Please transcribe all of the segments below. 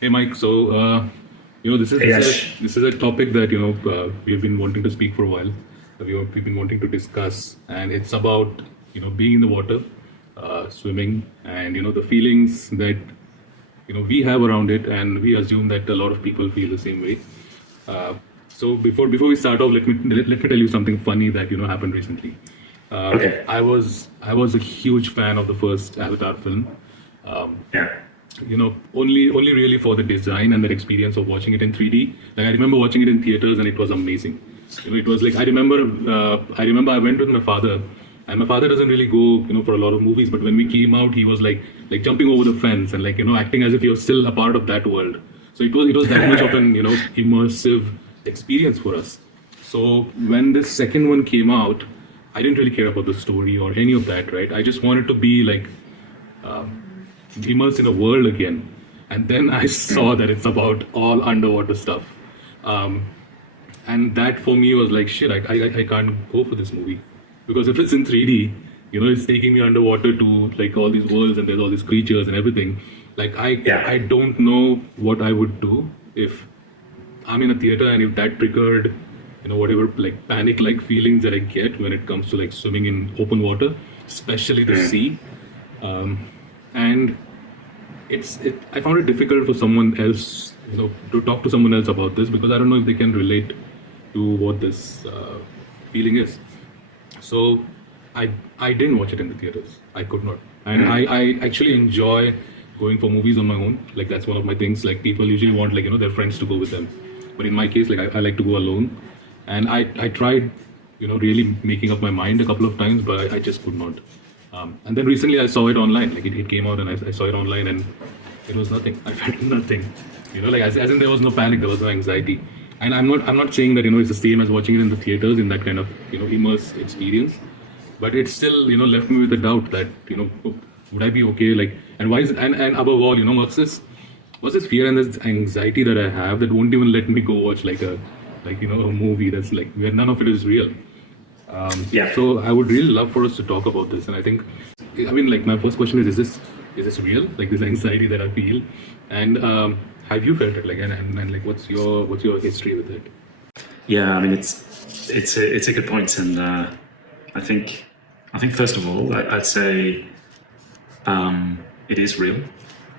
Hey Mike, so this is Hey this is a, Yash. this is a topic that we've been wanting to speak for a while. We've been wanting to discuss, and it's about being in the water, swimming, and the feelings that we have around it, and we assume that a lot of people feel the same way. So before we start off, let me tell you something funny that happened recently. Okay. I was a huge fan of the first Avatar film. Um, Yeah. only really for the design and the experience of watching it in 3D. Like I remember watching it in theaters and it was amazing. It was like I remember I went with my father, and my father doesn't really go for a lot of movies, but when we came out, he was like jumping over the fence and like acting as if he was still a part of that world. So it was that much of an immersive experience for us. So when this second one came out, I didn't really care about the story or any of that, right? I just wanted to be like immersed in a world again. And then I saw that it's about all underwater stuff. Um, and that for me was like, shit, I can't go for this movie. Because if it's in 3D, it's taking me underwater to like all these worlds and there's all these creatures and everything. Like, I Yeah. don't know what I would do if I'm in a theater and if that triggered, whatever like panic like feelings that I get when it comes to like swimming in open water, especially the sea. Um, and I found it difficult for someone else, to talk to someone else about this because I don't know if they can relate to what this feeling is. So I didn't watch it in the theaters. I could not, and I actually enjoy going for movies on my own. Like that's one of my things. Like people usually want like their friends to go with them, but in my case, like I like to go alone. And I tried really making up my mind a couple of times, but I just could not. And then recently I saw it online. Like it came out and I saw it online and it was nothing. I felt nothing. Like as in there was no panic, there was no anxiety. And I'm not saying that it's the same as watching it in the theaters in that kind of immersed experience, but it still left me with a doubt that would I be okay? Like, and why is it, and above all, what's this fear and this anxiety that I have that won't even let me go watch a movie that's like where none of it is real. Yeah. So I would really love for us to talk about this, and I mean, like my first question is this real? Like this anxiety that I feel, and have you felt it? Like, and like, what's your history with it? Yeah. I mean, it's a good point, and I think I think first of all, I'd say it is real,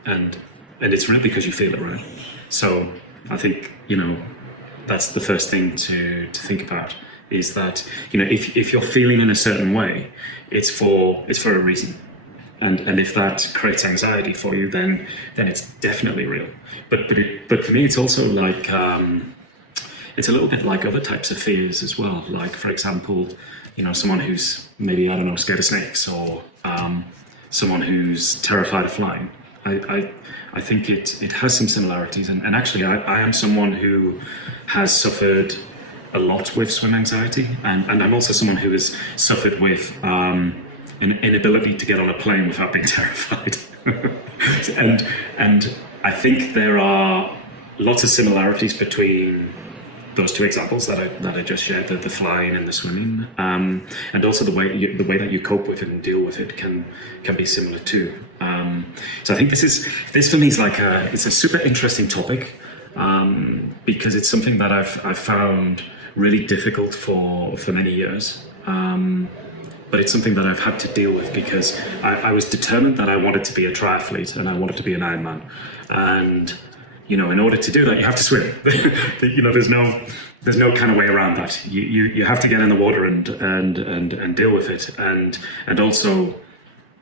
and it's real because you feel it, right? So I think that's the first thing to think about is that if you're feeling in a certain way, it's for a reason. And if that creates anxiety for you, then it's definitely real. But for me, it's also like it's a little bit like other types of fears as well. Like for example, someone who's maybe I don't know scared of snakes, or someone who's terrified of flying. I think it has some similarities, and actually I am someone who has suffered a lot with swim anxiety, and I'm also someone who has suffered with an inability to get on a plane without being terrified. And I think there are lots of similarities between those two examples that I just shared, the flying and the swimming, and also the way that you cope with it and deal with it can be similar too. So I think this for me is like it's a super interesting topic, because it's something that I've found really difficult for many years. But it's something that I've had to deal with because I was determined that I wanted to be a triathlete and I wanted to be an Ironman. And in order to do that, you have to swim. There's no kind of way around that. You have to get in the water and deal with it. And also,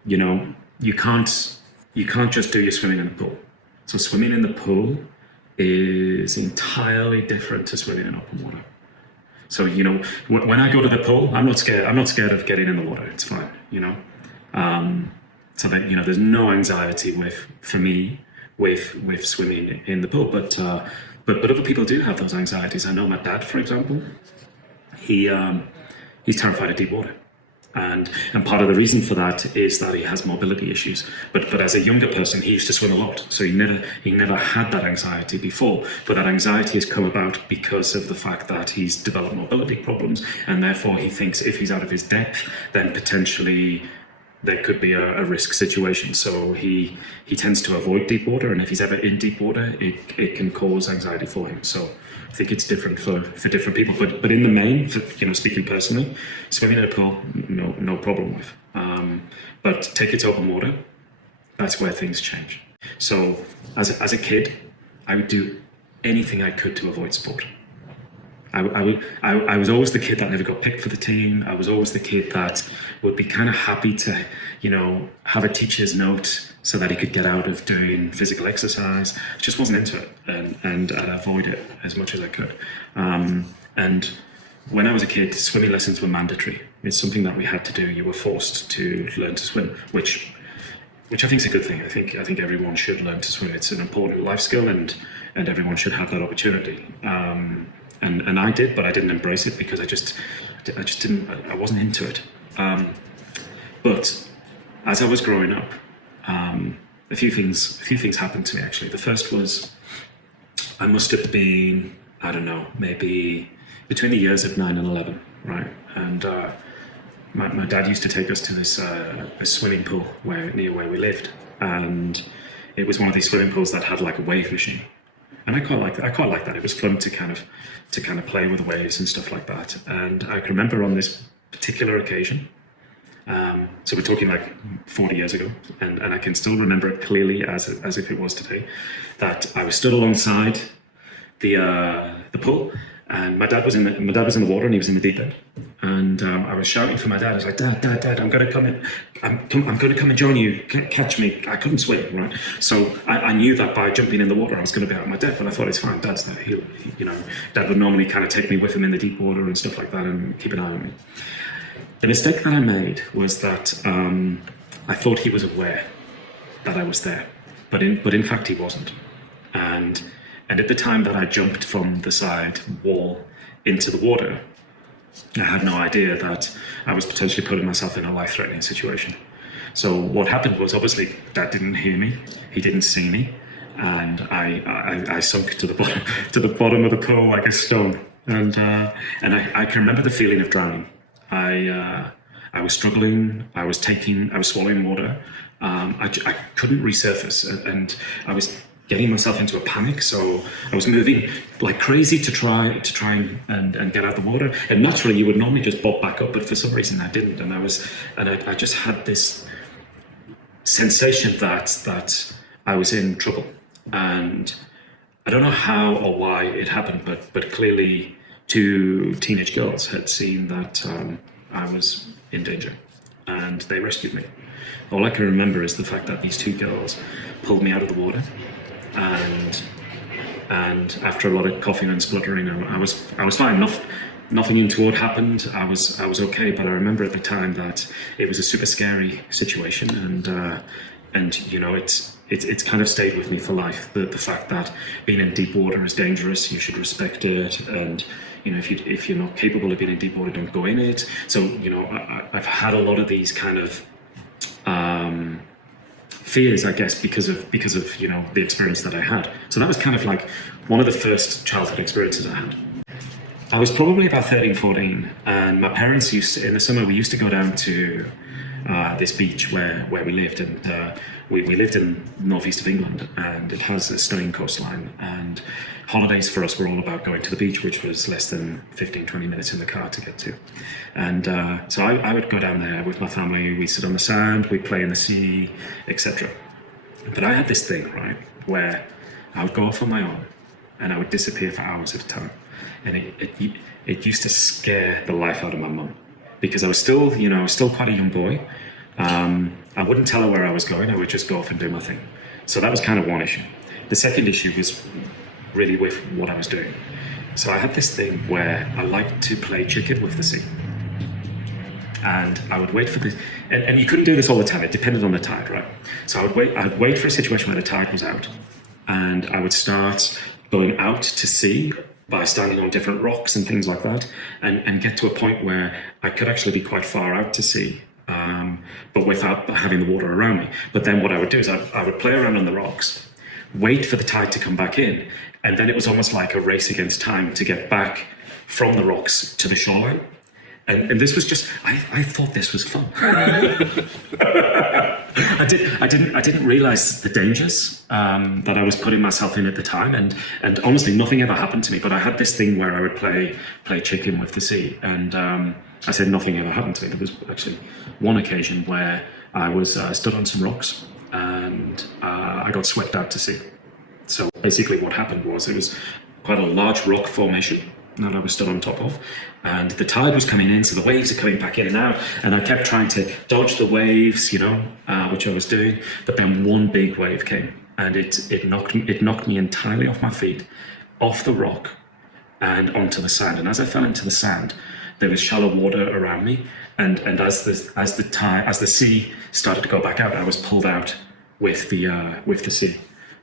you can't just do your swimming in the pool. So swimming in the pool is entirely different to swimming in open water. So when I go to the pool, I'm not scared. I'm not scared of getting in the water. It's fine. So that there's no anxiety for me with swimming in the pool. But other people do have those anxieties. I know my dad, for example, he he's terrified of deep water. And part of the reason for that is that he has mobility issues. But as a younger person, he used to swim a lot, so he never had that anxiety before. But that anxiety has come about because of the fact that he's developed mobility problems, and therefore he thinks if he's out of his depth, then potentially there could be a risk situation. So he tends to avoid deep water, and if he's ever in deep water, it can cause anxiety for him. So I think it's different for different people. But in the main, speaking personally, swimming in a pool, no problem with. But take it to open water, that's where things change. So as a kid, I would do anything I could to avoid sport. I was always the kid that never got picked for the team. I was always the kid that would be kind of happy to, have a teacher's note so that he could get out of doing physical exercise. I just wasn't into it, and I'd avoid it as much as I could. And when I was a kid, swimming lessons were mandatory. It's something that we had to do. You were forced to learn to swim, which I think is a good thing. I think everyone should learn to swim. It's an important life skill, and everyone should have that opportunity. And I did, but I didn't embrace it because I wasn't into it. But as I was growing up, a few things happened to me actually. The first was, I must have been, I don't know, maybe between the years of 9 and 11, right? And my dad used to take us to this a swimming pool near where we lived, and it was one of these swimming pools that had like a wave machine. And I quite like that. It was fun to kind of play with waves and stuff like that. And I can remember on this particular occasion, so we're talking like 40 years ago, and I can still remember it clearly as if it was today, that I was stood alongside the pool, and my dad was in the water, and he was in the deep end. And I was shouting for my dad. I was like, Dad, I'm going to come in. I'm going to come and join you. Catch me. I couldn't swim, right? So I knew that by jumping in the water, I was going to be out of my depth. And I thought, it's fine. Dad's there. Dad would normally kind of take me with him in the deep water and stuff like that, and keep an eye on me. The mistake that I made was that I thought he was aware that I was there, but in fact he wasn't. And at the time that I jumped from the side wall into the water, I had no idea that I was potentially putting myself in a life-threatening situation. So what happened was, obviously, Dad didn't hear me, he didn't see me, and I sunk to the bottom of the pool like a stone. And I can remember the feeling of drowning. I was struggling. I was swallowing water. I couldn't resurface, and I was getting myself into a panic. So I was moving like crazy to try and get out the water. And naturally, you would normally just bob back up, but for some reason I didn't. And I just had this sensation that I was in trouble. And I don't know how or why it happened, but clearly 2 teenage girls had seen that I was in danger, and they rescued me. All I can remember is the fact that these 2 girls pulled me out of the water, and after a lot of coughing and spluttering, I was fine. Nothing untoward happened. I was okay. But I remember at the time that it was a super scary situation, and it's kind of stayed with me for life. The fact that being in deep water is dangerous. You should respect it, and if you're not capable of being in deep water, don't go in it. So I've had a lot of these kind of fears, I guess, because of the experience that I had. So that was kind of like one of the first childhood experiences I had. I was probably about 13, 14, and my parents in the summer, we used to go down to this beach where we lived, and we lived in northeast of England, and it has a stunning coastline, and holidays for us were all about going to the beach, which was less than 15, 20 minutes in the car to get to. And so I would go down there with my family. We'd sit on the sand, we'd play in the sea, etc. But I had this thing, right, where I would go off on my own and I would disappear for hours at a time. And it used to scare the life out of my mum, because I was still quite a young boy. I wouldn't tell her where I was going. I would just go off and do my thing. So that was kind of one issue. The second issue was really with what I was doing. So I had this thing where I liked to play chicken with the sea. And I would wait for this, and you couldn't do this all the time. It depended on the tide, right? So I'd wait for a situation where the tide was out, and I would start going out to sea by standing on different rocks and things like that, and get to a point where I could actually be quite far out to sea, but without having the water around me. But then what I would do is I would play around on the rocks, wait for the tide to come back in, and then it was almost like a race against time to get back from the rocks to the shoreline. And this was just, I thought this was fun. I didn't realize the dangers that I was putting myself in at the time, and honestly, nothing ever happened to me. But I had this thing where I would play chicken with the sea, and I said nothing ever happened to me. There was actually one occasion where I was stood on some rocks, and I got swept out to sea. So basically, what happened was it was quite a large rock formation that I was stood on top of, and the tide was coming in, so the waves are coming back in and out, and I kept trying to dodge the waves, which I was doing, but then one big wave came, and it knocked me entirely off my feet, off the rock, and onto the sand. And as I fell into the sand, there was shallow water around me, and as the sea started to go back out, I was pulled out with the sea,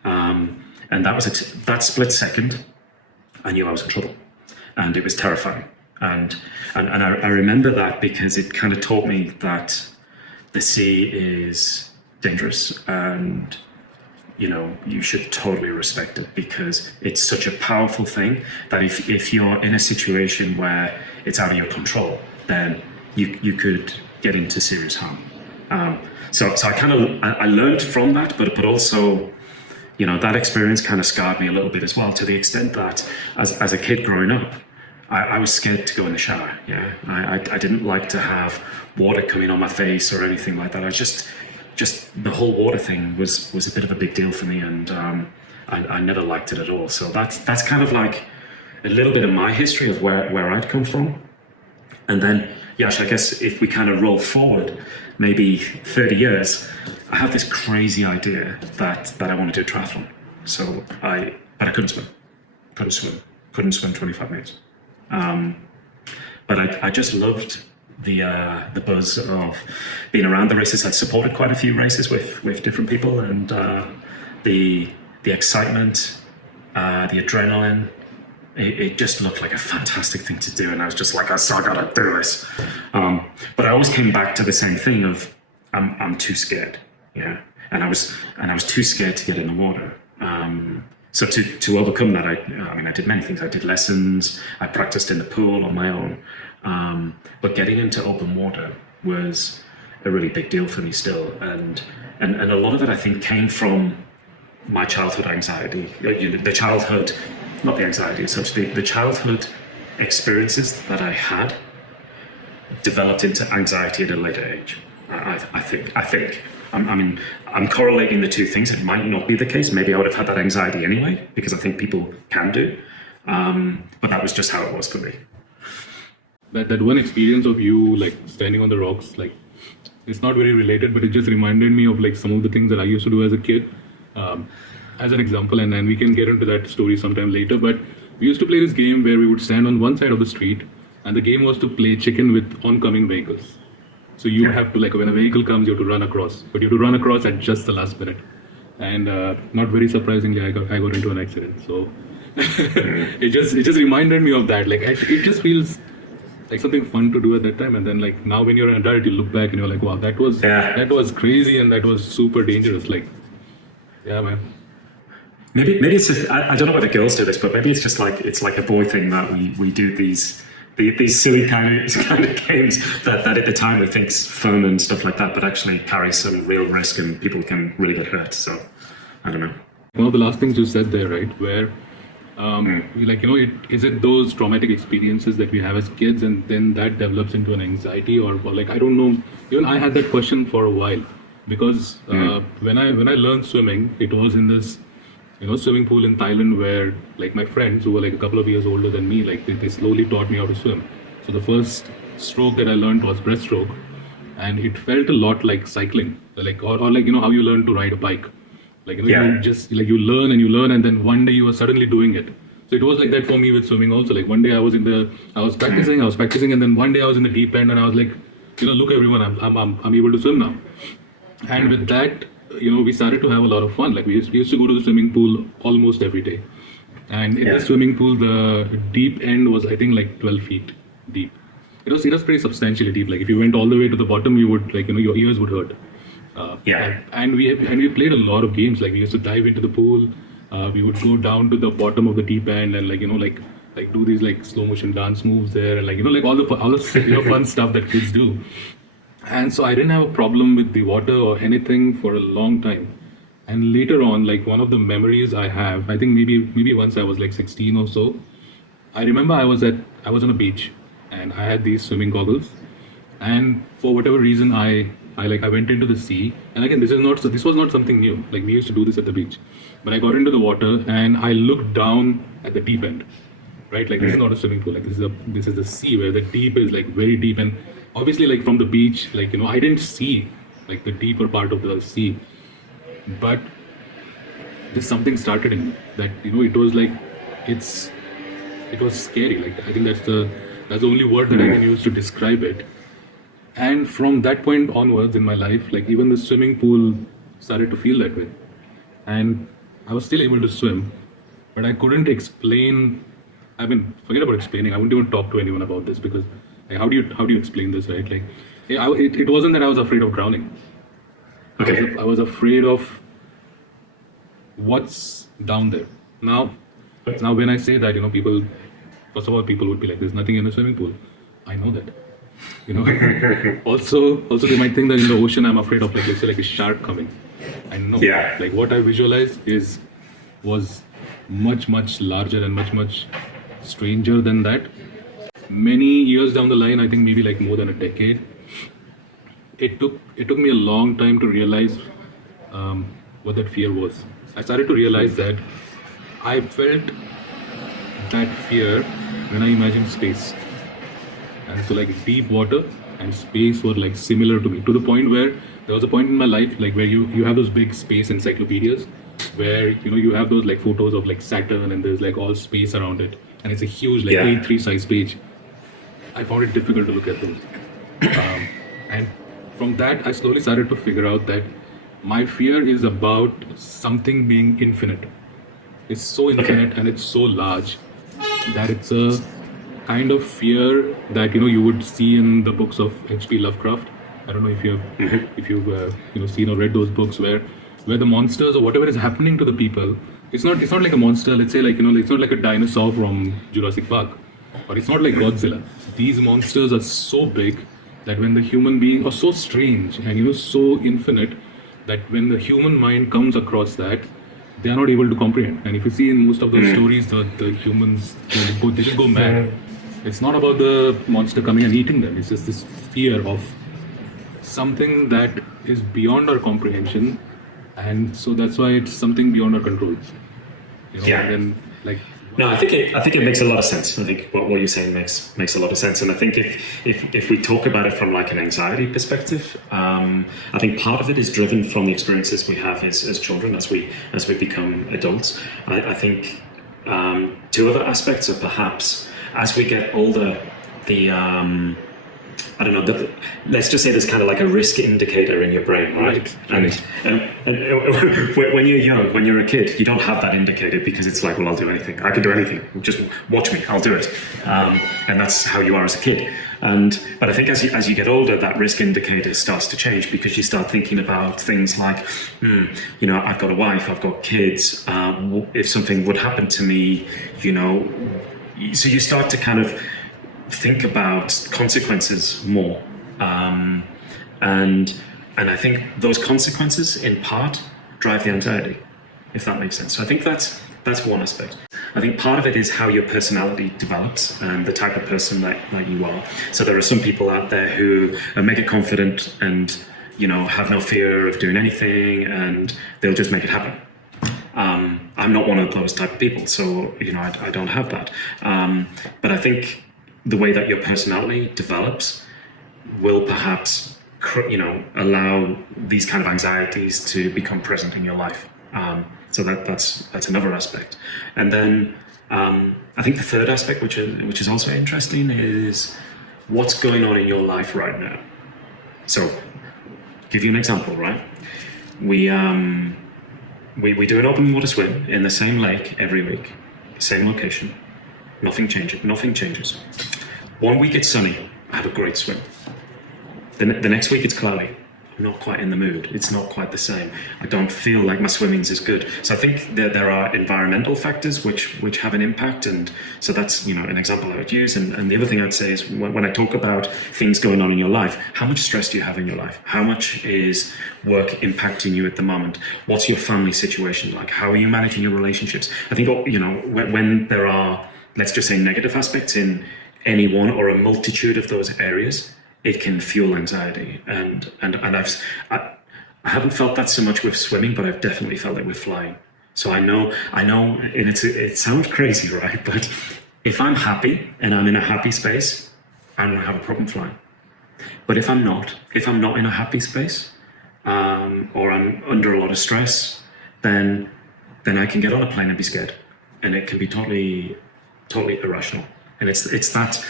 and that was that split second, I knew I was in trouble. And it was terrifying, and I remember that because it kind of taught me that the sea is dangerous, and you should totally respect it, because it's such a powerful thing that if you're in a situation where it's out of your control, then you could get into serious harm. So I learned from that, but also, that experience kind of scarred me a little bit as well, to the extent that as a kid growing up, I was scared to go in the shower. Yeah, I didn't like to have water coming on my face or anything like that. I just the whole water thing was a bit of a big deal for me, and I never liked it at all. So that's kind of like a little bit of my history of where I'd come from. And then, Yash, I guess if we kind of roll forward maybe 30 years, I have this crazy idea that I want to do a triathlon. But I couldn't swim 25 minutes. But I just loved the buzz of being around the races. I'd supported quite a few races with different people, and the excitement, the adrenaline. It just looked like a fantastic thing to do, and I was just like, I gotta do this. But I always came back to the same thing of I'm too scared, and I was too scared to get in the water. So to overcome that, I did many things. I did lessons. I practiced in the pool on my own, but getting into open water was a really big deal for me still, and a lot of it I think came from my childhood anxiety, not the anxiety as such, the childhood experiences that I had developed into anxiety at a later age. I think. I'm correlating the two things. It might not be the case. Maybe I would have had that anxiety anyway, because I think people can do. But that was just how it was for me. That one experience of you like standing on the rocks, like it's not very related, but it just reminded me of like some of the things that I used to do as a kid. As an example, and we can get into that story sometime later, but we used to play this game where we would stand on one side of the street, and the game was to play chicken with oncoming vehicles. So you have to, like, when a vehicle comes, you have to run across, but you have to run across at just the last minute. And not very surprisingly, I got into an accident. So it just reminded me of that. Like, it just feels like something fun to do at that time. And then, like, now when you're an adult, you look back and you're like, wow, that was crazy, and that was super dangerous. Like, yeah, man. Maybe it's I don't know whether girls do this, but maybe it's like a boy thing that we do these silly kind of games that at the time we think's fun and stuff like that, but actually carry some real risk and people can really get hurt. So I don't know. One of the last things you said there, right, where is it those traumatic experiences that we have as kids, and then that develops into an anxiety, or like, I don't know. Even I had that question for a while, because when I learned swimming, it was in this swimming pool in Thailand, where like my friends who were like a couple of years older than me, like they slowly taught me how to swim. So the first stroke that I learned was breaststroke, and it felt a lot like cycling, like or like how you learn to ride a bike, like you just like you learn, and then one day you are suddenly doing it. So it was like that for me with swimming also. Like one day I was practicing, and then one day I was in the deep end, and I was like, look everyone, I'm able to swim now. And with that, we started to have a lot of fun. Like we used to go to the swimming pool almost every day. And in the swimming pool, the deep end was, I think, like 12 feet deep. It was pretty substantially deep. Like if you went all the way to the bottom, you would, like, your ears would hurt. And we played a lot of games. Like we used to dive into the pool. We would go down to the bottom of the deep end, and like do these like slow motion dance moves there, and like like all the fun stuff that kids do. And so I didn't have a problem with the water or anything for a long time. And later on, like one of the memories I have, I think maybe once I was like 16 or so, I remember I was on a beach and I had these swimming goggles, and for whatever reason I went into the sea. And again, this was not something new. Like we used to do this at the beach, but I got into the water and I looked down at the deep end, right? Like this is not a swimming pool. Like this is the sea where the deep is like very deep, and obviously like from the beach, like I didn't see like the deeper part of the sea, but this something started in me that it was like it was scary. Like I think that's the only word that I can use to describe it. And from that point onwards in my life, like even the swimming pool started to feel that way. And I was still able to swim, but I couldn't explain. I mean, forget about explaining. I wouldn't even talk to anyone about this because like, how do you explain this, right? Like, it wasn't that I was afraid of drowning. Okay. I was afraid of what's down there. Now when I say that, people, first of all, people would be like, "There's nothing in the swimming pool." I know that. Also they might think that in the ocean I'm afraid of, like, let's say, like a shark coming. I know. Yeah. Like what I visualized was much larger and much stranger than that. Many years down the line, I think maybe like more than a decade, it took me a long time to realize what that fear was. I started to realize that I felt that fear when I imagined space. And so like deep water and space were like similar to me, to the point where there was a point in my life like where you have those big space encyclopedias where you have those like photos of like Saturn, and there's like all space around it, and it's a huge like A3 size page. I found it difficult to look at those. And from that I slowly started to figure out that my fear is about something being infinite. It's so infinite and it's so large that it's a kind of fear that you would see in the books of H.P. Lovecraft. I don't know if you've seen or read those books where the monsters or whatever is happening to the people, it's not like a monster. Let's say like it's not like a dinosaur from Jurassic Park, or it's not like Godzilla. These monsters are so big that when the human being, or so strange and so infinite, that when the human mind comes across that, they are not able to comprehend. And if you see in most of those stories, the humans they just go mad. It's not about the monster coming and eating them. It's just this fear of something that is beyond our comprehension, and so that's why it's something beyond our control. And like. No, I think it makes a lot of sense. I think what you're saying makes a lot of sense. And I think if we talk about it from like an anxiety perspective, I think part of it is driven from the experiences we have as children, as we become adults. I think two other aspects are perhaps as we get older, I don't know, let's just say there's kind of like a risk indicator in your brain, right? And when you're young, when you're a kid, you don't have that indicator because it's like, well, I'll do anything. I can do anything. Just watch me. I'll do it. And that's how you are as a kid. But I think as you get older, that risk indicator starts to change because you start thinking about things like, I've got a wife, I've got kids. If something would happen to me, so you start to kind of think about consequences more, and I think those consequences in part drive the anxiety, if that makes sense. So I think that's one aspect. I think part of it is how your personality develops and the type of person that you are. So there are some people out there who are mega confident and have no fear of doing anything, and they'll just make it happen. I'm not one of those type of people, so I don't have that. But I think the way that your personality develops will perhaps, allow these kind of anxieties to become present in your life. So that's another aspect. And then I think the third aspect, which is also interesting, is what's going on in your life right now. So, give you an example, right? We do an open water swim in the same lake every week, same location. Nothing changes. 1 week it's sunny, I have a great swim. The next week it's cloudy, not quite in the mood. It's not quite the same. I don't feel like my swimming's as good. So I think there are environmental factors which have an impact, and so that's an example I would use. And the other thing I'd say is when I talk about things going on in your life, how much stress do you have in your life? How much is work impacting you at the moment? What's your family situation like? How are you managing your relationships? I think when there are, let's just say, negative aspects in any one or a multitude of those areas, it can fuel anxiety, and I haven't felt that so much with swimming, but I've definitely felt it with flying. So I know, and it sounds crazy, right? But if I'm happy and I'm in a happy space, I don't have a problem flying. But if I'm not in a happy space, or I'm under a lot of stress, then I can get on a plane and be scared, and it can be totally irrational. And it's that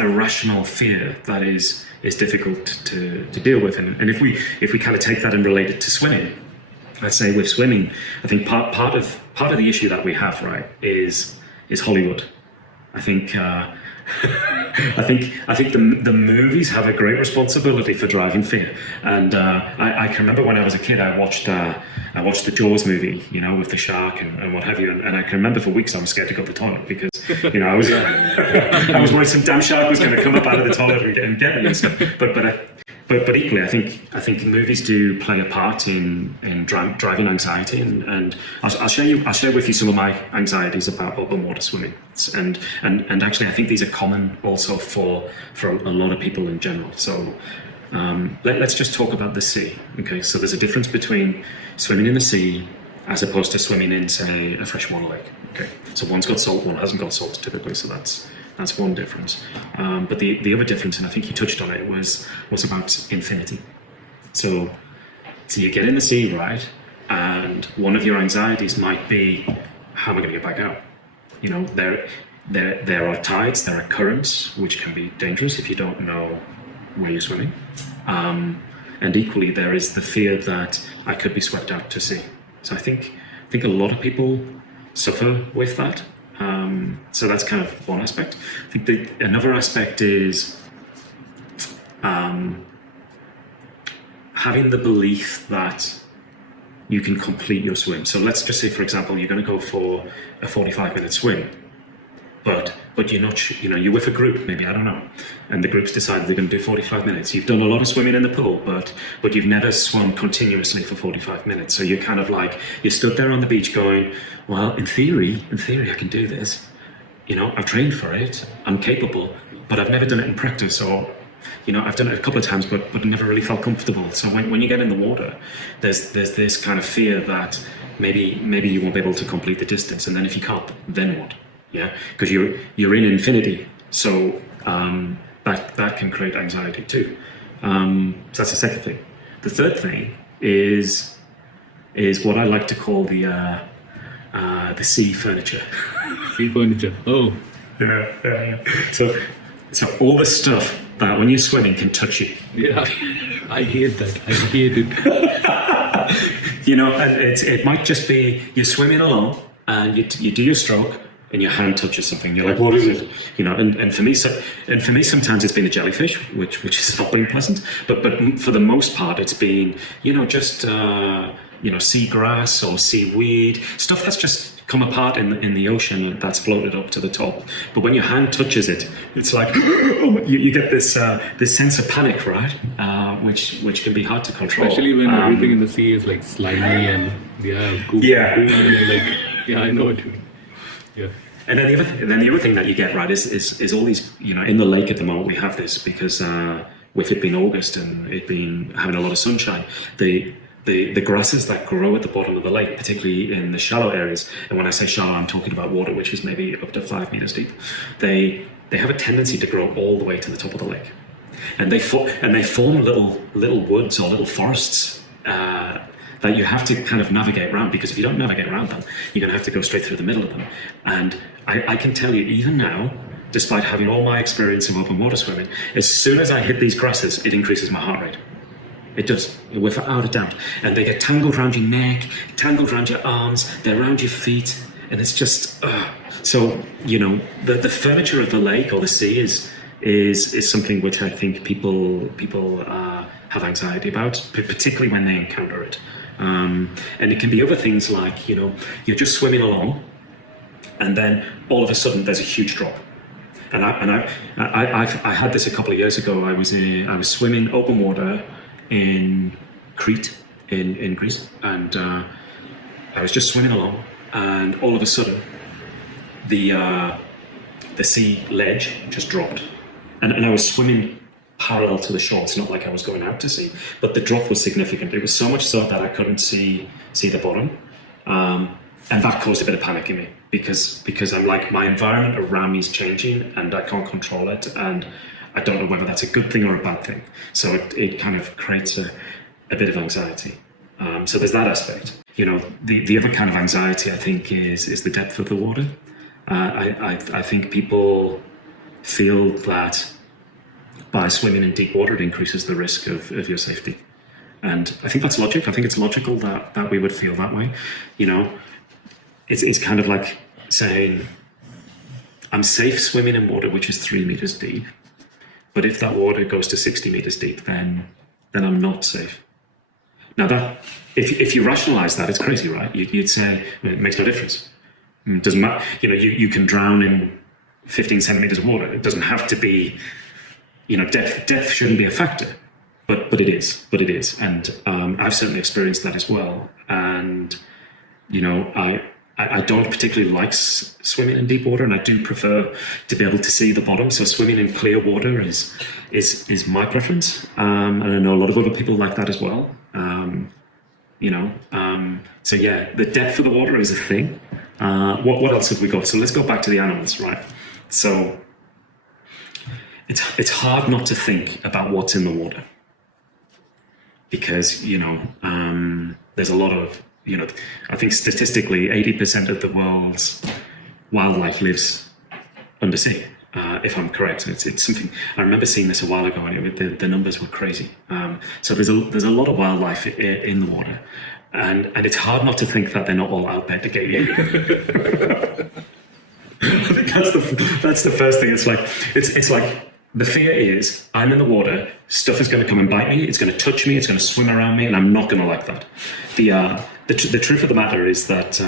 irrational fear that is difficult to deal with. And if we kind of take that and relate it to swimming, I'd say with swimming, I think part of the issue that we have, right, is Hollywood. I think the movies have a great responsibility for driving fear. And I can remember when I was a kid, I watched the Jaws movie, with the shark and what have you. And I can remember for weeks I was scared to go to the toilet because, I was I was worried some damn shark was going to come up out of the toilet and get me and stuff. But equally, I think movies do play a part in driving anxiety, and I'll share with you some of my anxieties about open water swimming, and actually I think these are common also for a lot of people in general. So let's just talk about the sea. Okay, so there's a difference between swimming in the sea as opposed to swimming in, say, a freshwater lake. Okay, so one's got salt, one hasn't got salt typically, so that's one difference. But the other difference, and I think you touched on it, was about infinity. So you get in the sea, right? And one of your anxieties might be, how am I going to get back out? There are tides, there are currents, which can be dangerous if you don't know where you're swimming. And equally, there is the fear that I could be swept out to sea. So I think a lot of people suffer with that. So that's kind of one aspect. I think another aspect is having the belief that you can complete your swim. So let's just say, for example, you're going to go for a 45-minute swim, but you're not, you're with a group, maybe, I don't know, and the group's decided they're going to do 45 minutes. You've done a lot of swimming in the pool, but you've never swum continuously for 45 minutes. So you're kind of like, you stood there on the beach going, well, in theory, I can do this. I've trained for it, I'm capable, but I've never done it in practice, or, I've done it a couple of times, but never really felt comfortable. So when you get in the water, there's this kind of fear that maybe you won't be able to complete the distance, and then if you can't, then what? Yeah, because you're in infinity, so that can create anxiety too. So that's the second thing. The third thing is what I like to call the sea furniture. Sea furniture. Oh, Yeah. So all the stuff that when you're swimming can touch you. yeah. I hate that. I hate it. And it might just be you're swimming along and you do your stroke, and your hand touches something. You're like, what is it? And for me, sometimes it's been a jellyfish, which has not been pleasant. But for the most part, it's been just seagrass or seaweed, stuff that's just come apart in the ocean that's floated up to the top. But when your hand touches it, it's like you get this sense of panic, right? Which can be hard to control. Especially when everything in the sea is like slimy and goopy. And I know what you mean. Yeah. And then the other thing that you get, right, is all these, in the lake at the moment we have this because with it being August and it being having a lot of sunshine, the grasses that grow at the bottom of the lake, particularly in the shallow areas, and when I say shallow, I'm talking about water which is maybe up to 5 meters deep, they have a tendency to grow all the way to the top of the lake, and they form little woods or little forests that you have to kind of navigate around, because if you don't navigate around them, you're going to have to go straight through the middle of them. And I can tell you, even now, despite having all my experience of open water swimming, as soon as I hit these grasses, it increases my heart rate. It does, without a doubt. And they get tangled around your neck, tangled around your arms, they're around your feet, and it's just, So, the furniture of the lake or the sea is something which I think people have anxiety about, particularly when they encounter it. And it can be other things like, you're just swimming along, and then all of a sudden there's a huge drop. And I had this a couple of years ago. I was swimming open water in Crete in Greece, and I was just swimming along, and all of a sudden the sea ledge just dropped, and I was swimming parallel to the shore. It's not like I was going out to sea, but the drop was significant. It was so much so that I couldn't see the bottom, and that caused a bit of panic in me because I'm like, my environment around me is changing and I can't control it, and I don't know whether that's a good thing or a bad thing. So it kind of creates a bit of anxiety. So there's that aspect. The other kind of anxiety, I think, is the depth of the water. I think people feel that by swimming in deep water, it increases the risk of your safety. And I think that's logic. I think it's logical that we would feel that way. It's kind of like saying, I'm safe swimming in water which is 3 meters deep, but if that water goes to 60 meters deep, then I'm not safe. Now that, if you rationalize that, it's crazy, right? You'd say, well, it makes no difference. It doesn't matter. You can drown in 15 centimeters of water. It doesn't have to be, depth shouldn't be a factor, but it is. And I've certainly experienced that as well. And, I don't particularly like swimming in deep water, and I do prefer to be able to see the bottom. So swimming in clear water is my preference. And I know a lot of other people like that as well. So yeah, the depth of the water is a thing. What else have we got? So let's go back to the animals, right? So it's hard not to think about what's in the water, because there's a lot of, I think statistically 80% of the world's wildlife lives undersea. If I'm correct, it's something I remember seeing this a while ago, and the numbers were crazy. So there's a lot of wildlife in the water, and it's hard not to think that they're not all out there to get you. I think that's the first thing. It's like the fear is, I'm in the water, stuff is going to come and bite me, it's going to touch me, it's going to swim around me, and I'm not going to like that. The truth of the matter is that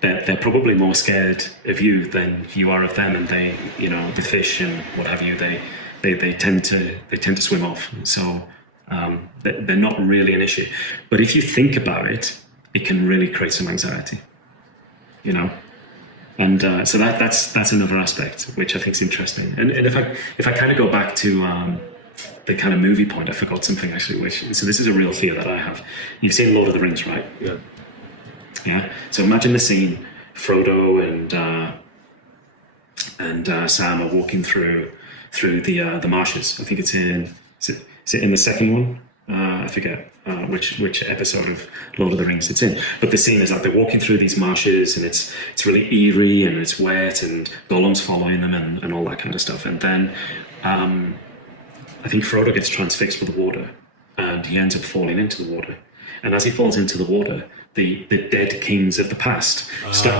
they're probably more scared of you than you are of them, and they, the fish and what have you, they tend to swim off. So they're not really an issue. But if you think about it, it can really create some anxiety, And so that's another aspect which I think is interesting. And if I kind of go back to the kind of movie point, I forgot something actually. So this is a real fear that I have. You've seen Lord of the Rings, right? Yeah. Yeah. So imagine the scene: Frodo and Sam are walking through the marshes. I think it's in the second one. I forget which episode of Lord of the Rings it's in. But the scene is that they're walking through these marshes, and it's really eerie and it's wet, and Gollum's following them and all that kind of stuff. And then I think Frodo gets transfixed with the water, and he ends up falling into the water. And as he falls into the water, the dead kings of the past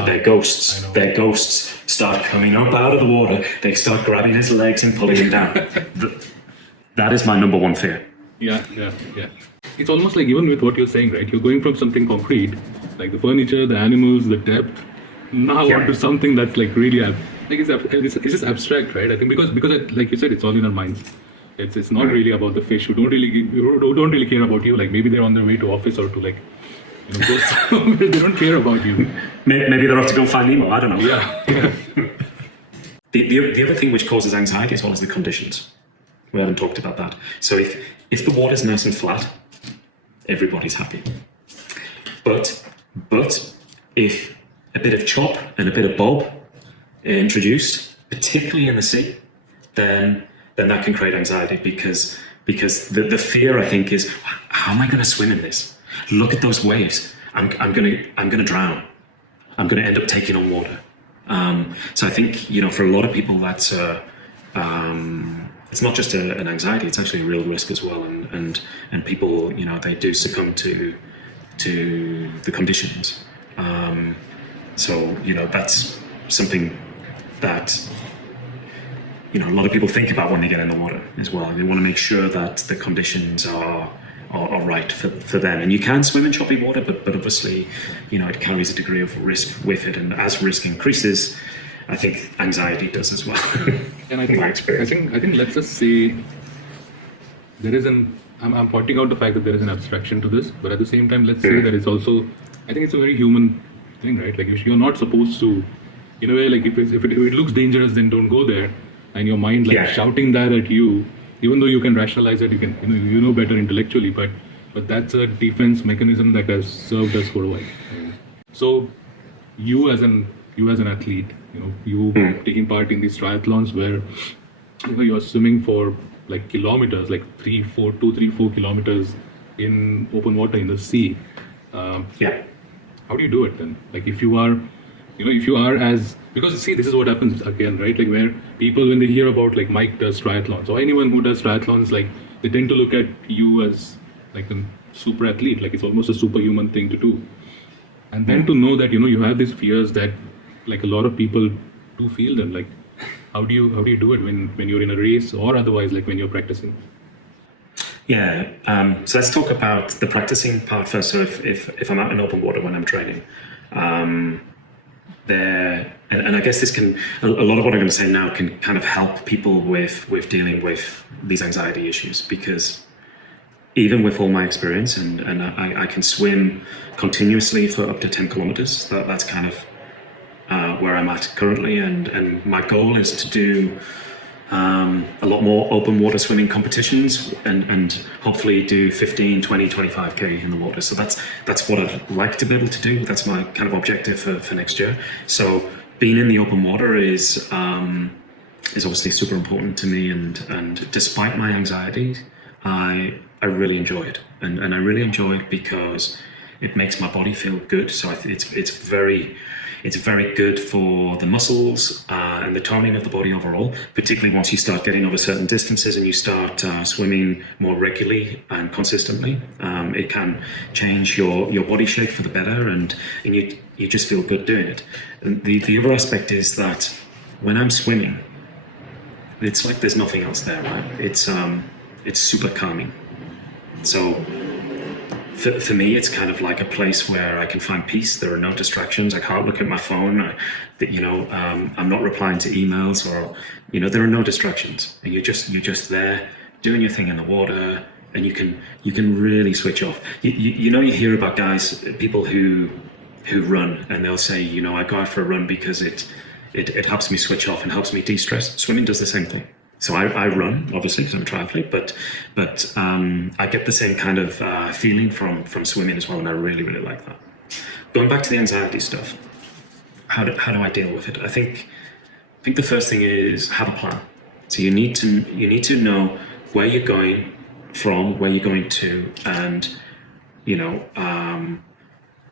their ghosts start coming up out of the water. They start grabbing his legs and pulling him down. That is my number one fear. Yeah. It's almost like, even with what you're saying, right? You're going from something concrete, like the furniture, the animals, the depth, now onto something that's like really, it's just abstract, right? I think because like you said, it's all in our minds. It's not really about the fish who don't really care about you. Like maybe they're on their way to office or to go somewhere. They don't care about you. Maybe they're off to go find Nemo. I don't know. Yeah. The other thing which causes anxiety as well is the conditions. We haven't talked about that. So if the water's nice and flat, everybody's happy. But if a bit of chop and a bit of bob are introduced, particularly in the sea, then that can create anxiety because the fear, I think, is, how am I going to swim in this? Look at those waves. I'm gonna drown. I'm gonna end up taking on water. So I think, for a lot of people, that's it's not just an anxiety, it's actually a real risk as well. And people, they do succumb to the conditions. So, that's something that a lot of people think about when they get in the water as well. They want to make sure that the conditions are right for them. And you can swim in choppy water, but obviously, it carries a degree of risk with it. And as risk increases, I think anxiety does as well. And I think, in my experience. I think let's just say there is I'm pointing out the fact that there is an abstraction to this, but at the same time, let's say that it's also, I think it's a very human thing, right? Like you're not supposed to, in a way, like if it looks dangerous, then don't go there. And your mind shouting that at you, even though you can rationalize it, you can you know better intellectually, but that's a defense mechanism that has served us for a while. So you as an athlete, you taking part in these triathlons where you're swimming for like kilometers, like 2, 3, 4 kilometers in open water in the sea. How do you do it then? Like if you are as, because see, this is what happens again, right? Like where people, when they hear about like Mike does triathlons or anyone who does triathlons, like they tend to look at you as like a super athlete, like it's almost a superhuman thing to do. And then to know that you have these fears that like a lot of people do feel them. Like how do you do it when you're in a race or otherwise, like when you're practicing? Yeah. So let's talk about the practicing part first. So if I'm out in open water when I'm training, and I guess this can, a lot of what I'm going to say now can kind of help people with dealing with these anxiety issues, because even with all my experience and I can swim continuously for up to 10 kilometers, that's kind of where I'm at currently, and my goal is to do a lot more open water swimming competitions and hopefully do 15, 20, 25k in the water. So that's what I'd like to be able to do. That's my kind of objective for next year. So being in the open water is obviously super important to me, and despite my anxieties, I really enjoy it, and I really enjoy it because it makes my body feel good. So it's very good for the muscles and the toning of the body overall, particularly once you start getting over certain distances and you start swimming more regularly and consistently. It can change your body shape for the better, and you just feel good doing it. And the other aspect is that when I'm swimming, it's like there's nothing else there, right? It's super calming. So for me, it's kind of like a place where I can find peace. There are no distractions. I can't look at my phone. I'm not replying to emails, or there are no distractions, and you're just there doing your thing in the water, and you can really switch off. You hear about people who run, and they'll say, I go out for a run because it helps me switch off and helps me de-stress. Swimming does the same thing. So I run, obviously, because I'm a triathlete, but I get the same kind of feeling from swimming as well, and I really, really like that. Going back to the anxiety stuff, how do I deal with it? I think the first thing is have a plan. So you need to know where you're going from, where you're going to, and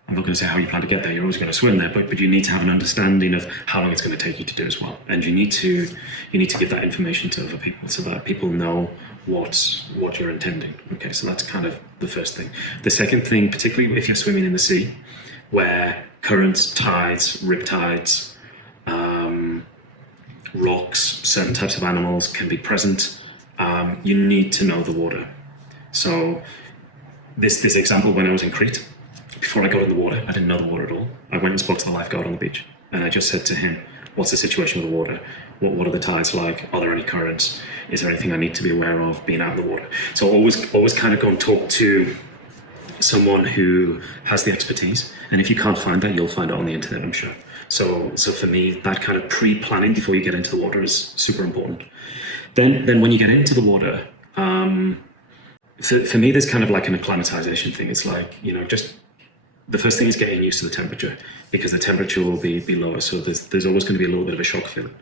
I'm not going to say how you plan to get there. You're always going to swim there, but you need to have an understanding of how long it's going to take you to do as well. And you need to give that information to other people so that people know what you're intending. Okay, so that's kind of the first thing. The second thing, particularly if you're swimming in the sea, where currents, tides, riptides, rocks, certain types of animals can be present, you need to know the water. So this example, when I was in Crete, before I got in the water, I didn't know the water at all. I went and spoke to the lifeguard on the beach, and I just said to him, what's the situation with the water? What are the tides like? Are there any currents? Is there anything I need to be aware of being out in the water? So always kind of go and talk to someone who has the expertise. And if you can't find that, you'll find it on the internet, I'm sure. So for me, that kind of pre-planning before you get into the water is super important. Then when you get into the water, for me, there's kind of like an acclimatization thing. It's like, just the first thing is getting used to the temperature, because the temperature will be lower. So there's always going to be a little bit of a shock feeling.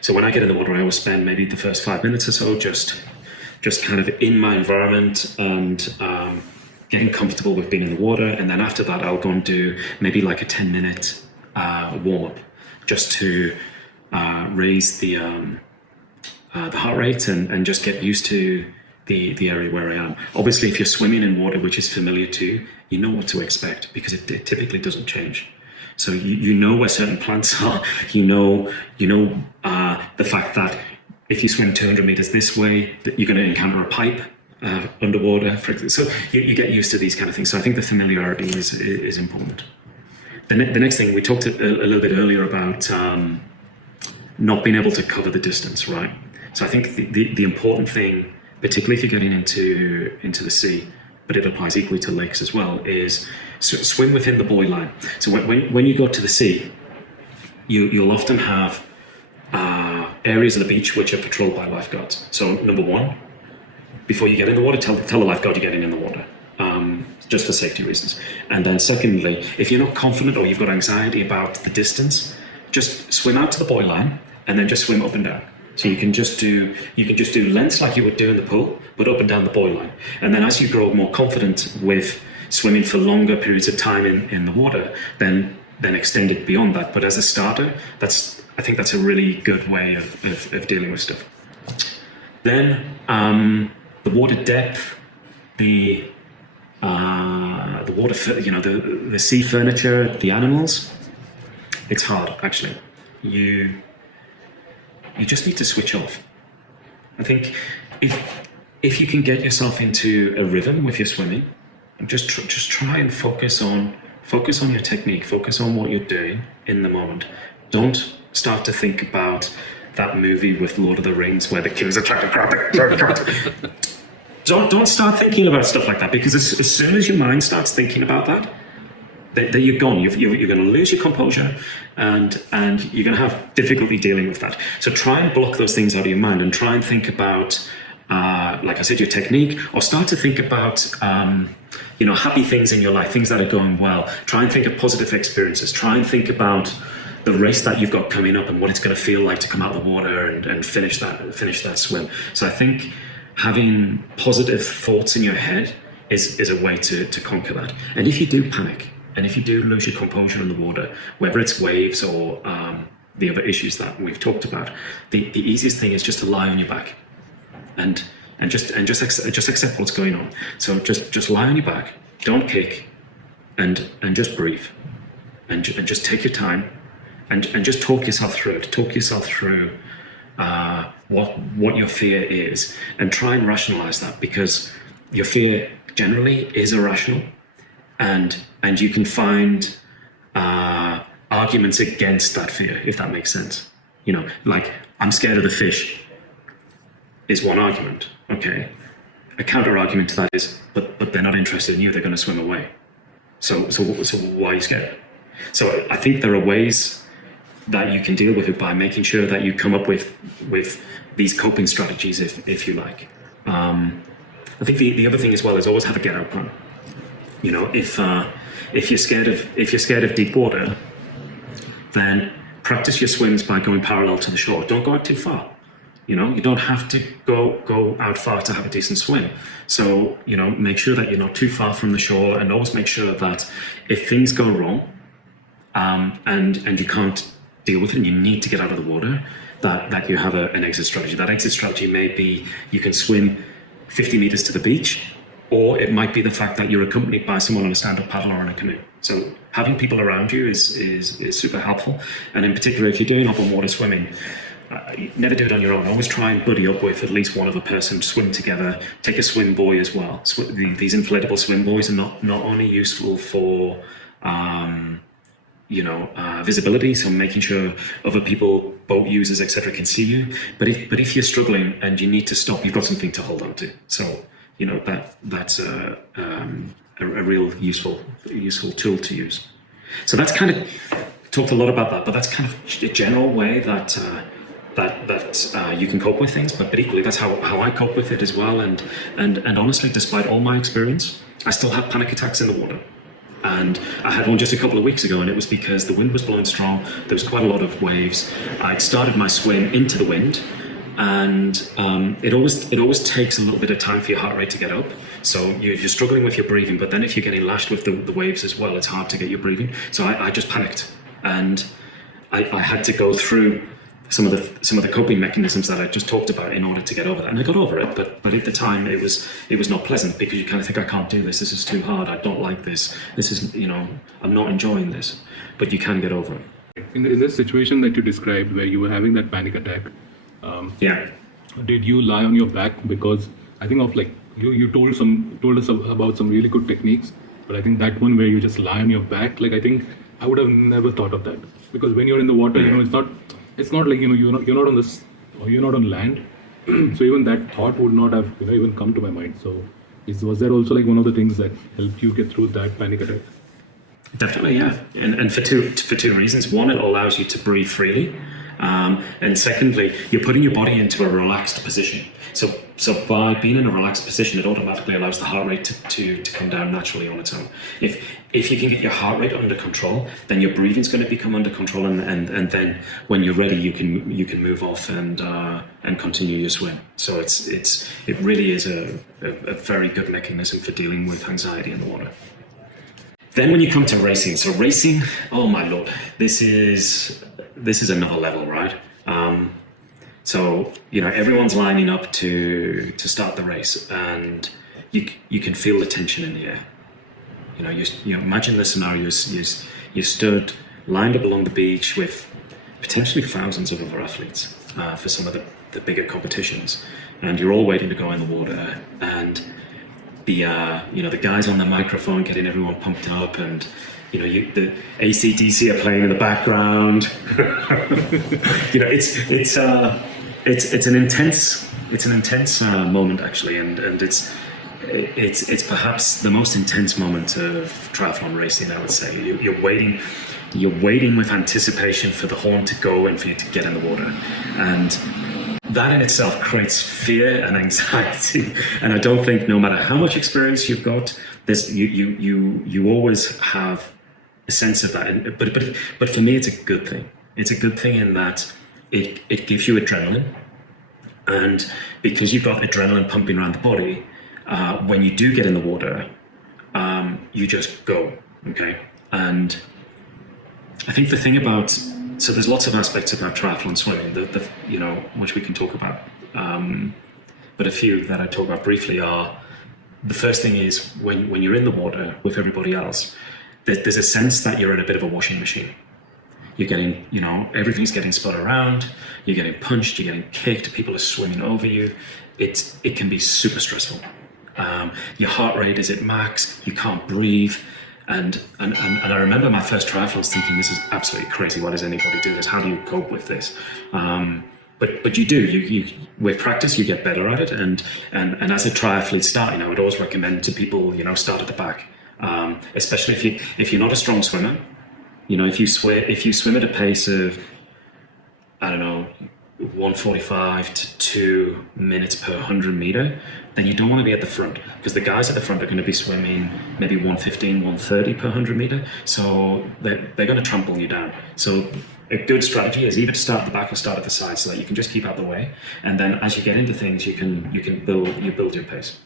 So when I get in the water, I always spend maybe the first 5 minutes or so just kind of in my environment and getting comfortable with being in the water. And then after that, I'll go and do maybe like a 10-minute warm up, just to raise the heart rate and just get used to the area where I am. Obviously, if you're swimming in water which is familiar to you, you know what to expect, because it typically doesn't change. So you know where certain plants are. You know the fact that if you swim 200 meters this way, you're going to encounter a pipe underwater. So you get used to these kind of things. So I think the familiarity is important. The next thing, we talked a little bit earlier about not being able to cover the distance, right? So I think the important thing, particularly if you're getting into the sea, but it applies equally to lakes as well, is swim within the buoy line. So when you go to the sea, you'll often have areas of the beach which are patrolled by lifeguards. So number one, before you get in the water, tell the lifeguard you're getting in the water, just for safety reasons. And then secondly, if you're not confident or you've got anxiety about the distance, just swim out to the buoy line and then just swim up and down. So you can just do lengths like you would do in the pool, but up and down the buoy line. And then as you grow more confident with swimming for longer periods of time in the water, then extend it beyond that. But as a starter, I think that's a really good way of dealing with stuff. Then the water depth, the water, the sea furniture, the animals. It's hard, actually. You just need to switch off. I think if you can get yourself into a rhythm with your swimming, just try and focus on your technique, focus on what you're doing in the moment. Don't start to think about that movie with Lord of the Rings where the kings are trying to grab the Don't start thinking about stuff like that, because as soon as your mind starts thinking about that, then you're gone. You're going to lose your composure, and you're going to have difficulty dealing with that. So try and block those things out of your mind, and try and think about, like I said, your technique, or start to think about, happy things in your life, things that are going well. Try and think of positive experiences. Try and think about the race that you've got coming up and what it's going to feel like to come out of the water and finish that swim. So I think having positive thoughts in your head is a way to conquer that. And if you do panic, and if you do lose your composure in the water, whether it's waves or the other issues that we've talked about, the easiest thing is just to lie on your back and just accept what's going on. So just lie on your back, don't kick, and just breathe, and just take your time, and just talk yourself through it. Talk yourself through what your fear is, and try and rationalize that, because your fear generally is irrational, and you can find arguments against that fear, if that makes sense. Like, I'm scared of the fish is one argument. Okay, a counter argument to that is, but they're not interested in you, they're going to swim away. So why are you scared? So I think there are ways that you can deal with it by making sure that you come up with these coping strategies, if you like. I think the other thing as well is always have a get out plan. If you're scared of deep water, then practice your swims by going parallel to the shore. Don't go out too far. You don't have to go out far to have a decent swim. So make sure that you're not too far from the shore, and always make sure that if things go wrong, and you can't deal with it and you need to get out of the water, that you have an exit strategy. That exit strategy may be you can swim 50 meters to the beach, or it might be the fact that you're accompanied by someone on a stand-up paddle or in a canoe. So having people around you is super helpful. And in particular, if you're doing open water swimming, never do it on your own. Always try and buddy up with at least one other person, swim together, take a swim buoy as well. These inflatable swim buoys are not only useful for visibility, so making sure other people, boat users, etc., can see you. But if you're struggling and you need to stop, you've got something to hold on to. So that's a real useful tool to use. So that's kind of talked a lot about that, but that's kind of a general way that you can cope with things. But equally, that's how I cope with it as well. And honestly, despite all my experience, I still have panic attacks in the water. And I had one just a couple of weeks ago, and it was because the wind was blowing strong. There was quite a lot of waves. I'd started my swim into the wind, and it always takes a little bit of time for your heart rate to get up. So you're struggling with your breathing, but then if you're getting lashed with the waves as well, it's hard to get your breathing. So I just panicked, and I had to go through some of the coping mechanisms that I just talked about in order to get over that. And I got over it, but at the time it was not pleasant, because you kind of think, I can't do this. This is too hard. I don't like this. This is, I'm not enjoying this. But you can get over it. In this situation that you described, where you were having that panic attack, Yeah. Did you lie on your back? Because I think of like you told us about some really good techniques, but I think that one where you just lie on your back, like I think I would have never thought of that, because when you're in the water, it's not like you're not on this, or you're not on land. So even that thought would not have even come to my mind. So was that also like one of the things that helped you get through that panic attack? Definitely, yeah, and for two reasons. One, it allows you to breathe freely, and secondly, you're putting your body into a relaxed position. So by being in a relaxed position, it automatically allows the heart rate to come down naturally on its own. If you can get your heart rate under control, then your breathing's going to become under control, and then when you're ready, you can move off and continue your swim. So it really is a very good mechanism for dealing with anxiety in the water. Then when you come to racing, so racing, oh my lord, this is another level, right? So everyone's lining up to start the race, and you can feel the tension in the air. You imagine the scenario: you stood lined up along the beach with potentially thousands of other athletes for some of the bigger competitions, and you're all waiting to go in the water, and the guys on the microphone getting everyone pumped up, and the AC/DC are playing in the background. It's an intense moment actually, and it's perhaps the most intense moment of triathlon racing, I would say. You're waiting with anticipation for the horn to go and for you to get in the water, and that in itself creates fear and anxiety. And I don't think, no matter how much experience you've got, you always have a sense of that. But for me, it's a good thing. It's a good thing in that it gives you adrenaline, and because you've got adrenaline pumping around the body, when you do get in the water, you just go. Okay, and I think the thing about so there's lots of aspects about triathlon swimming, which we can talk about. But a few that I talk about briefly are, the first thing is when you're in the water with everybody else, there's a sense that you're in a bit of a washing machine. You're getting, everything's getting spun around, you're getting punched, you're getting kicked, people are swimming over you. It can be super stressful. Your heart rate is at max, you can't breathe. And I remember my first triathlons thinking, this is absolutely crazy. Why does anybody do this? How do you cope with this? But you do. You with practice you get better at it. And as a triathlete starting, I would always recommend to people, start at the back, especially if you're not a strong swimmer. If you swim at a pace of, I don't know, 1:45 to 2 minutes per 100 meter, then you don't want to be at the front, because the guys at the front are going to be swimming maybe 1:15, 1:30 per 100 meter. So they're going to trample you down. So a good strategy is either to start at the back or start at the side, so that you can just keep out the way. And then as you get into things, you can build your pace.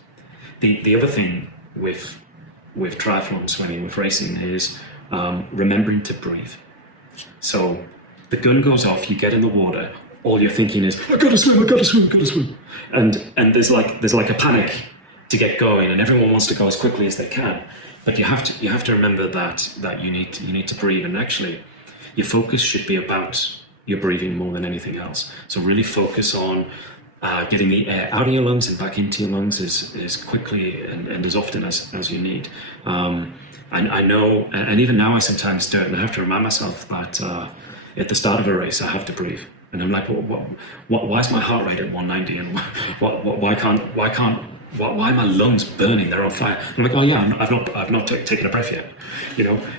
The other thing with triathlon swimming, with racing, is remembering to breathe. So the gun goes off, you get in the water, all you're thinking is, I gotta swim. And there's like a panic to get going, and everyone wants to go as quickly as they can. But you have to remember that you need to breathe, and actually your focus should be about your breathing more than anything else. So really focus on getting the air out of your lungs and back into your lungs as quickly and as often as you need. I know, and even now I sometimes do it, and I have to remind myself that at the start of a race I have to breathe. And I'm like, why is my heart rate at 190? And why are my lungs burning? They're on fire. I'm like, oh yeah, I've not taken a breath yet.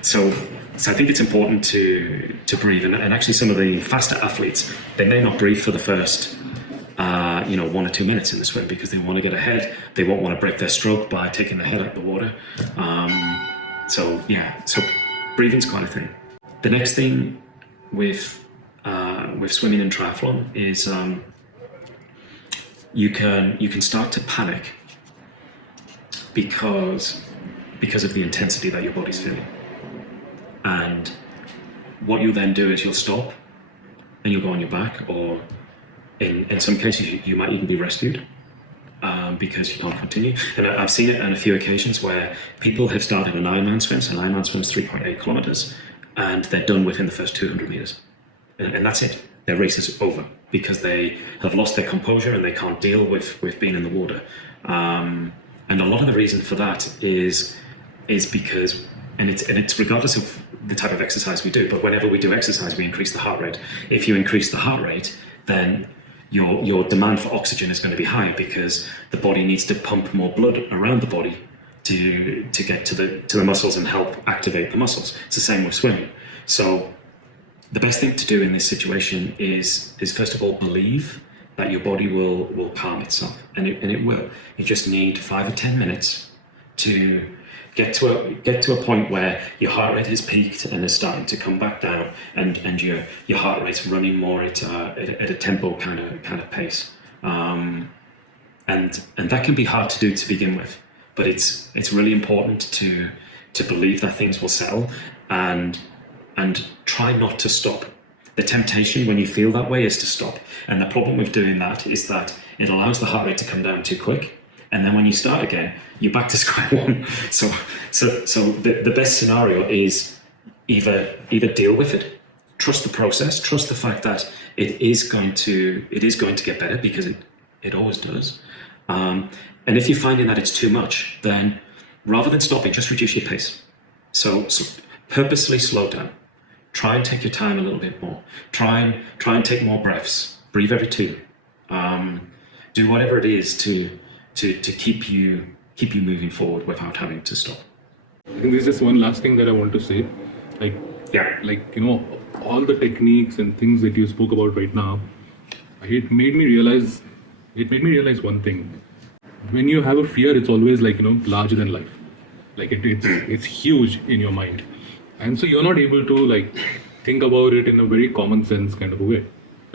So I think it's important to breathe. And actually, some of the faster athletes, they may not breathe for the first 1 or 2 minutes in the swim, because they want to get ahead. They won't want to break their stroke by taking their head out of the water. So breathing's quite a thing. The next thing with swimming and triathlon is you can start to panic because of the intensity that your body's feeling. And what you'll then do is you'll stop and you'll go on your back, or in some cases you might even be rescued because you can't continue. And I've seen it on a few occasions where people have started an Ironman swim. So an Ironman swim's 3.8 kilometers, and they're done within the first 200 meters. And that's it. Their race is over. because they have lost their composure and they can't deal with being in the water. And a lot of the reason for that is because, and it's regardless of the type of exercise we do, but whenever we do exercise, we increase the heart rate. If you increase the heart rate, then your demand for oxygen is going to be high, because the body needs to pump more blood around the body to get to the muscles and help activate the muscles. It's the same with swimming. So the best thing to do in this situation is first of all believe that your body will calm itself, and it will. You just need 5 or 10 minutes to get to a point where your heart rate has peaked and is starting to come back down, and your heart rate's running more at a tempo kind of pace. And that can be hard to do to begin with, but it's really important to believe that things will settle, and try not to stop. The temptation when you feel that way is to stop. And the problem with doing that is that it allows the heart rate to come down too quick. And then when you start again, you're back to square one. So the best scenario is either deal with it, trust the process, trust the fact that it is going to get better, because it always does. And if you're finding that it's too much, then rather than stopping, just reduce your pace. So purposely slow down. Try and take your time a little bit more. Try and take more breaths. Breathe every 2. Do whatever it is to keep you moving forward without having to stop. I think there's just one last thing that I want to say. All the techniques and things that you spoke about right now, it made me realize one thing. When you have a fear, it's always larger than life. It's huge in your mind. And so you're not able to think about it in a very common sense kind of a way.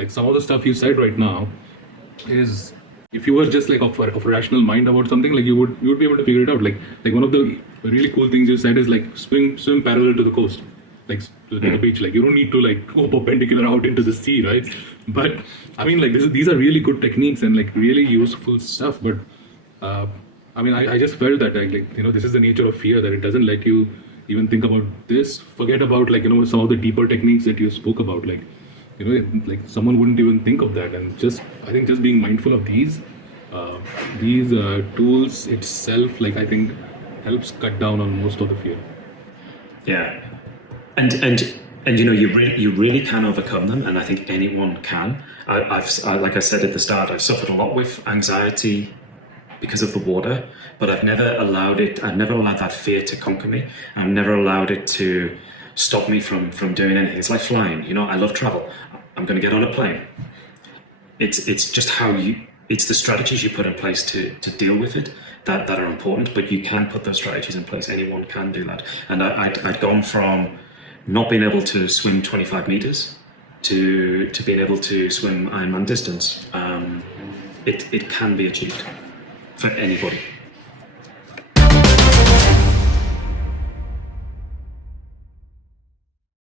Some of the stuff you said right now is, if you were just of a rational mind about something, you would be able to figure it out. One of the really cool things you said is swim parallel to the coast, to the beach. You don't need to go perpendicular out into the sea, right? But I mean, these are really good techniques and really useful stuff. But I just felt that this is the nature of fear, that it doesn't let you even think about this. Forget about some of the deeper techniques that you spoke about. Someone wouldn't even think of that. And I think just being mindful of these tools itself, I think helps cut down on most of the fear. Yeah, and you really can overcome them, and I think anyone can. I've like I said at the start, I've suffered a lot with anxiety because of the water, but I've never allowed that fear to conquer me. I've never allowed it to stop me from doing anything. It's like flying. I love travel. I'm going to get on a plane. It's just it's the strategies you put in place to deal with it that are important, but you can put those strategies in place. Anyone can do that. And I'd gone from not being able to swim 25 meters to being able to swim Ironman distance. It can be achieved for anybody.